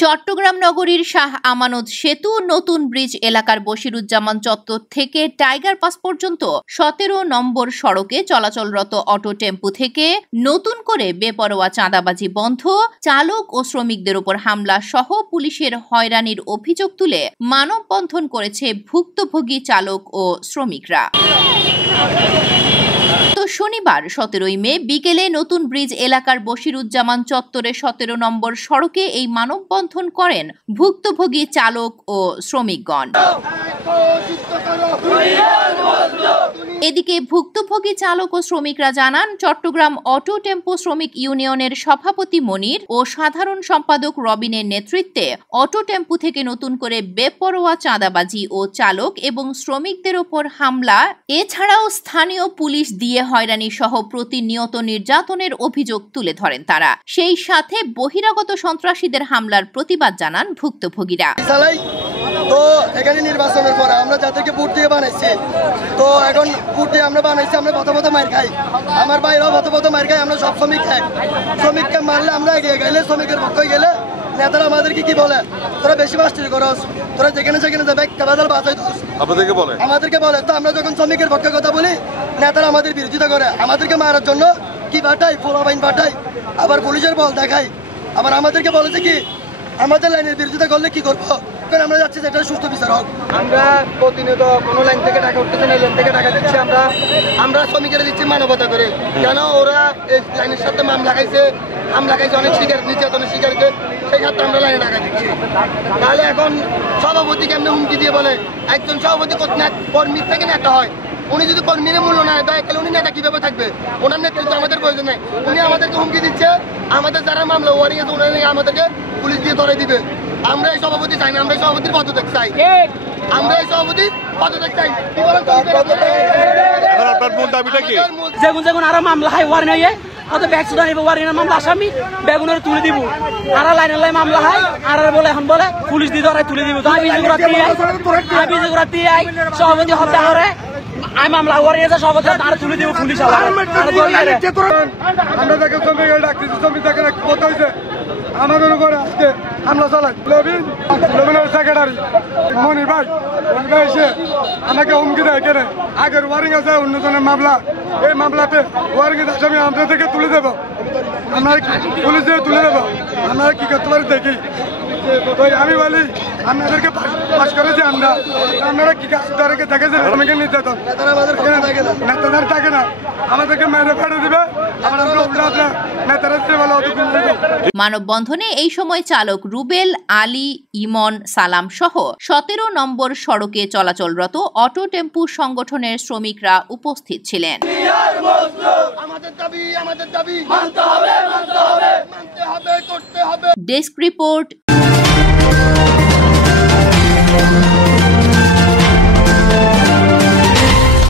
চট্টগ্রাম নগরীর শাহ আমানত সেতু নতুন ব্রিজ এলাকার বশিরুজ্জামান চত্বর থেকে টাইগার পাস পর্যন্ত ১৭ নম্বর সড়কে চলাচলরত অটো টেম্পু থেকে নতুন করে বেপরোয়া চাঁদাবাজি বন্ধ, চালক ও শ্রমিকদের উপর হামলা সহ পুলিশের হয়রানির অভিযোগ তুলে মানববন্ধন করেছে ভুক্তভোগী চালক ও শ্রমিকরা। শনিবার ১৭ মে বিকেলে নতুন ব্রিজ এলাকার বশিরুজ্জামান চত্বরে ১৭ নম্বর সড়কে এই মানববন্ধন করেন ভুক্তভোগী চালক ও শ্রমিকগণ। এদিকে ভুক্তভোগী চালক ও শ্রমিকরা জানান, চট্টগ্রাম অটো টেম্পো শ্রমিক ইউনিয়নের সভাপতি মনির ও সাধারণ সম্পাদক রবিনের নেতৃত্বে অটো টেম্পু থেকে নতুন করে বেপরোয়া চাঁদাবাজি ও চালক এবং শ্রমিকদের ওপর হামলা, এছাড়াও স্থানীয় পুলিশ দিয়ে হয়রানি সহ প্রতিনিয়ত নির্যাতনের অভিযোগ তুলে ধরেন তারা। সেই সাথে বহিরাগত সন্ত্রাসীদের হামলার প্রতিবাদ জানান ভুক্তভোগীরা। তো এখানে নির্বাচনের পরে আমরা যাদেরকে ভোট দিয়ে বানাইছি, তো এখন ভোট দিয়ে আমরা বানাইছি, আমরা প্রথমত মার খাই, আমার ভাইরাও প্রথমত মার খাই, আমরা সব শ্রমিক খাই। শ্রমিককে মারলে আমরা এগিয়ে গেলে, শ্রমিকের পক্ষে গেলে নেতারা আমাদেরকে কি বলে, তোরা বেশি মাস্টারি করস, তোরা যেখানে সেখানে যাবে কাবাদাল বাঁচাই দোস, আমাদেরকে বলে। তো আমরা যখন শ্রমিকের পক্ষে কথা বলি, নেতারা আমাদের বিরোধিতা করে, আমাদেরকে মারার জন্য কি পাঠাই, পোলাবাইন পাঠাই, আবার পুলিশের বল দেখাই, আবার আমাদেরকে বলেছে কি আমাদের লাইনের বিরোধিতা করলে কি করবো। আমরা যাচ্ছি যেটা সুস্থ বিচার হোক। আমরা প্রতিনিয়ত কোনো লাইন থেকে টাকা উঠতেছে, এই লাইন থেকে টাকা দিচ্ছি, আমরা শ্রমিকেরা দিচ্ছি মানবতা করে, কেন ওরা এই লাইনের সাথে মামলা খাইছে, অনেক শিকার নির্যাতনের শিকারকে, সেই সাথে আমরা লাইনে টাকা দিচ্ছি। তাহলে এখন সভাপতি কেমনে হুমকি দিয়ে বলে, একজন সভাপতি কর্মীর থেকে নেতা হয়, উনি যদি কর্মীর মূল্য না দেয় তাহলে উনি নেতা কিভাবে থাকবে? ওনার নেতৃত্ব আমাদের প্রয়োজন নেই। উনি আমাদেরকে হুমকি দিচ্ছে, আমাদের যারা মামলা ওয়ারিং আছে উনি আমাদেরকে পুলিশ দিয়ে ধরে দিবে। আমরা এই সভাপতি চাই না, আমরা এই সভাপতির পদত্যাগ চাই, আমরা এই সভাপতির পদত্যাগ চাই। যেগুন আরো মামলা হয় ওয়ারিং হয়ে হয়তো ব্যাগ সুদা নিব, ওয়ারিং মামলা আসামি বেগুনের তুলে দিব, আর লাইনের লাই মামলা হয়, আর বলে এখন বলে পুলিশ দিয়ে ধরে তুলে দিব। তো আমি সভাপতি হত্যা করে আমি মামলা ওয়ারিং আছে, সভাপতি আর তুলে দিব পুলিশ। আমরা তাকে শ্রমিক ডাকতেছি, শ্রমিক তাকে কথা হয়েছে আমাদের উপরে আজকে হামলা চালায়। লবিনের সেক্রেটারি মনির ভাই এসে আমাকে হুমকি দেয়, কেন আগের ওয়ারিং আছে অন্যজনের মামলা, এই মামলাতে ওয়ারিং এর আসামি আমাদের থেকে তুলে দেবো, আমরা পুলিশ দিয়ে তুলে দেবো, আমরা কি করতে পারি দেখি। আমি বলি আপনাদেরকে পাশ করেছি আমরা, আপনারা কি কাজ দেখেছেন? আমাকে নির্যাতন নেতাদের থাকে না, আমাদেরকে মেরে ফেলে দিবে, মানববন্ধনে এই সময় চালক রুবেল, আলী, ইমন, সালাম সহ ১৭ নম্বর সড়কে চলাচলরত অটো টেম্পু সংগঠনের শ্রমিকরা উপস্থিত ছিলেন। Desk report.